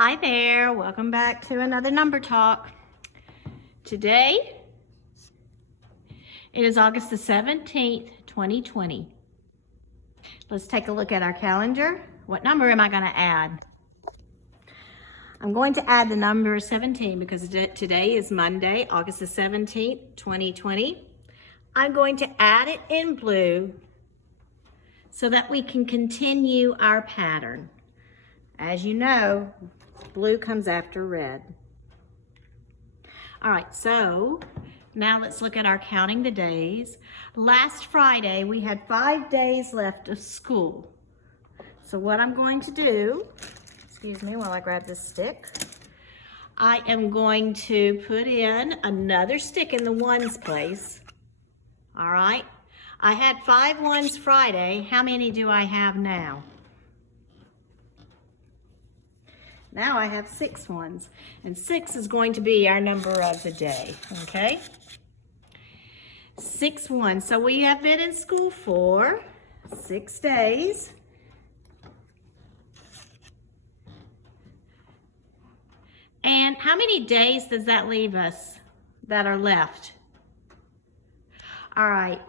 Hi there, welcome back to another number talk. Today, it is August the 17th, 2020. Let's take a look at our calendar. What number am I going to add? I'm going to add the number 17 because today is Monday, August the 17th, 2020. I'm going to add it in blue so that we can continue our pattern. As you know, blue comes after red. All right, so now let's look at our counting the days. Last Friday, we had 5 days left of school. So what I'm going to do, excuse me while I grab this stick, I am going to put in another stick in the ones place. All right, I had 5 ones Friday. How many do I have now? Now I have 6 ones, and 6 is going to be our number of the day, okay? 6 ones. So we have been in school for 6 days. And how many days does that leave us that are left? All right.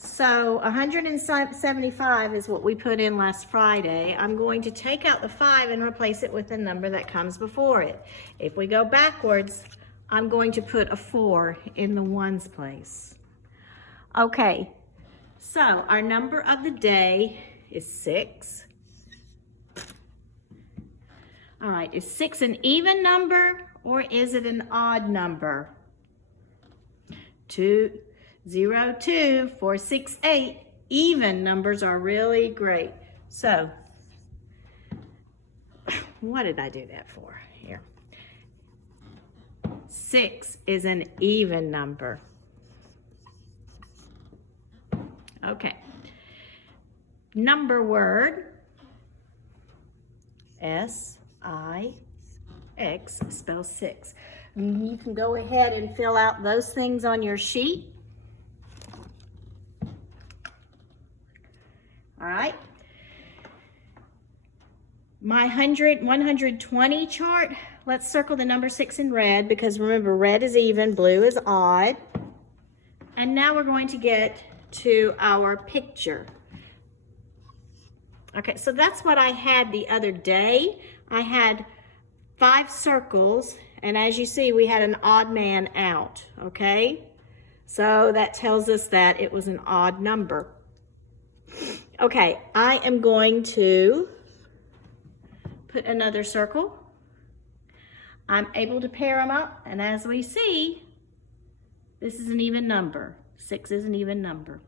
So 175 is what we put in last Friday. I'm going to take out the 5 and replace it with the number that comes before it. If we go backwards, I'm going to put a 4 in the ones place. Okay, so our number of the day is 6. All right, is 6 an even number or is it an odd number? 2, 0, 2, 4, 6, 8. Even numbers are really great. So, what did I do that for? Here. 6 is an even number. Okay. Number word. S-I-X spells 6. And you can go ahead and fill out those things on your sheet. All right. My 120 chart, let's circle the number 6 in red because remember, red is even, blue is odd. And now we're going to get to our picture. Okay, so that's what I had the other day. I had 5 circles, and as you see, we had an odd man out, okay? So that tells us that it was an odd number. Okay, I am going to put another circle. I'm able to pair them up, and as we see, this is an even number. 6 is an even number.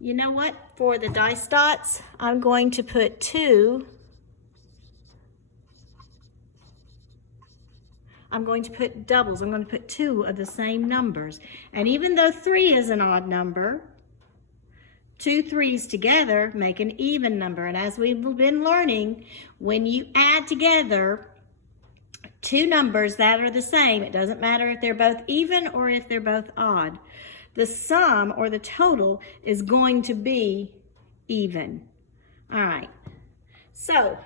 You know what? For the dice dots, I'm going to put 2. I'm going to put doubles. I'm going to put 2 of the same numbers. And even though 3 is an odd number, 2 3s together make an even number. And as we've been learning, when you add together 2 numbers that are the same, it doesn't matter if they're both even or if they're both odd. The sum or the total is going to be even. All right. So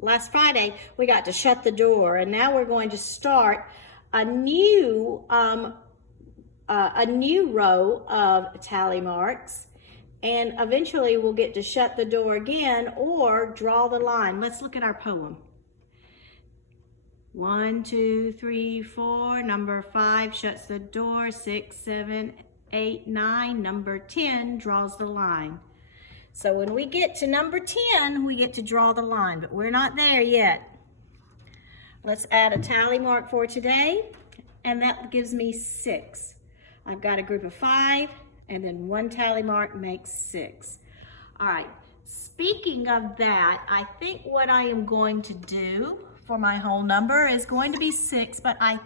last Friday, we got to shut the door, and now we're going to start a new row of tally marks. And eventually we'll get to shut the door again or draw the line. Let's look at our poem. 1, 2, 3, 4. Number 5 shuts the door. 6, 7, 8, 9. Number 10 draws the line. So when we get to number 10, we get to draw the line, but we're not there yet. Let's add a tally mark for today, and that gives me 6. I've got a group of 5. And then 1 tally mark makes 6. All right, speaking of that, I think what I am going to do for my whole number is going to be 6, but I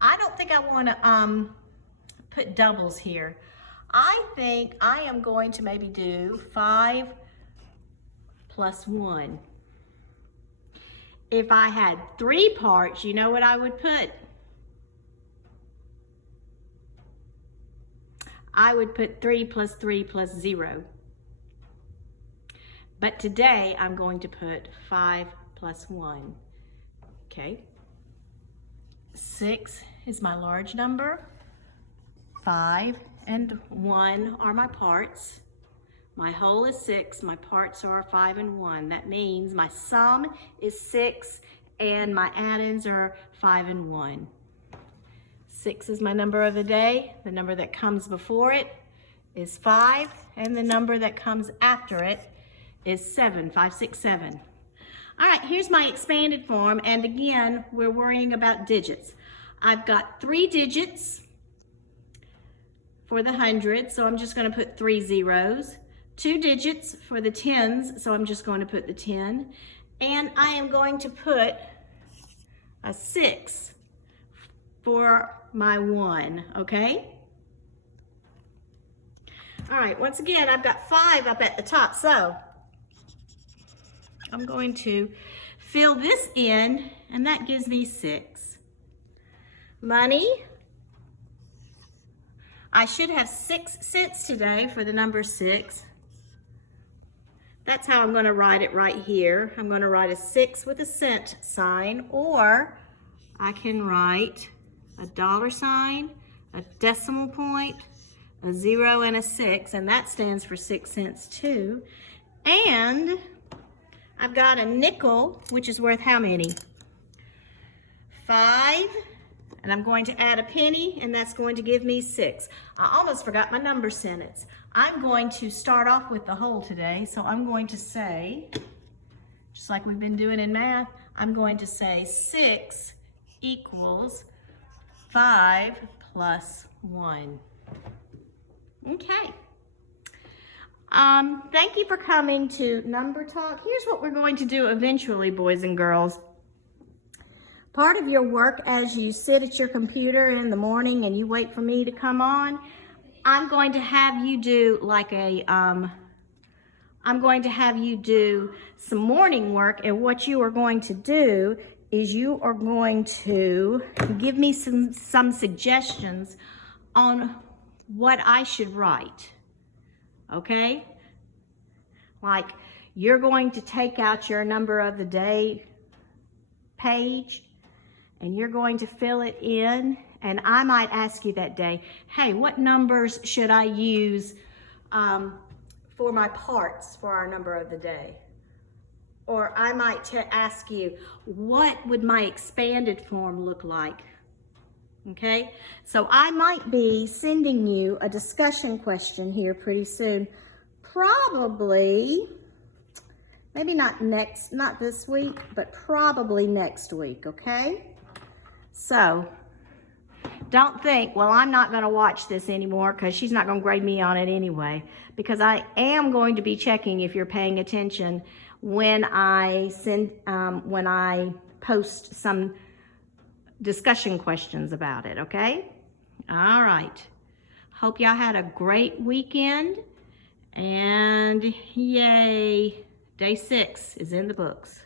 don't think I want to put doubles here. I think I am going to maybe do 5 plus 1. If I had 3 parts, you know what I would put? I would put 3 plus 3 plus 0. But today I'm going to put 5 plus 1. Okay. 6 is my large number. 5 and 1 are my parts. My whole is 6, my parts are 5 and 1. That means my sum is 6 and my add-ins are 5 and 1. 6 is my number of the day. The number that comes before it is 5, and the number that comes after it is 7, 5, 6, 7. All right, here's my expanded form, and again, we're worrying about digits. I've got 3 digits for the hundred, so I'm just going to put 3 zeros. 2 digits for the tens, so I'm just going to put the 10. And I am going to put a 6 for my 1, okay? All right, once again, I've got 5 up at the top, so I'm going to fill this in, and that gives me 6. Money, I should have 6 cents today for the number 6. That's how I'm going to write it right here. I'm going to write a 6 with a cent sign, or I can write a dollar sign, a decimal point, a 0, and a 6, and that stands for 6 cents too. And I've got a nickel, which is worth how many? 5, and I'm going to add a penny, and that's going to give me 6. I almost forgot my number sentence. I'm going to start off with the whole today, so I'm going to say, just like we've been doing in math, I'm going to say 6 equals 5 plus 1. Okay. Thank you for coming to Number Talk. Here's what we're going to do eventually, boys and girls. Part of your work as you sit at your computer in the morning and you wait for me to come on, I'm going to have you do like a, I'm going to have you do some morning work, and what you are going to do is you are going to give me some suggestions on what I should write, okay? Like, you're going to take out your number of the day page, and you're going to fill it in, and I might ask you that day, hey, what numbers should I use for my parts for our number of the day? Or I might ask you, what would my expanded form look like? Okay, so I might be sending you a discussion question here pretty soon. Probably, maybe not this week, but probably next week, okay? So, don't think, well, I'm not going to watch this anymore because she's not going to grade me on it anyway, because I am going to be checking if you're paying attention when I post some discussion questions about it, okay? All right. Hope y'all had a great weekend, and yay, day 6 is in the books.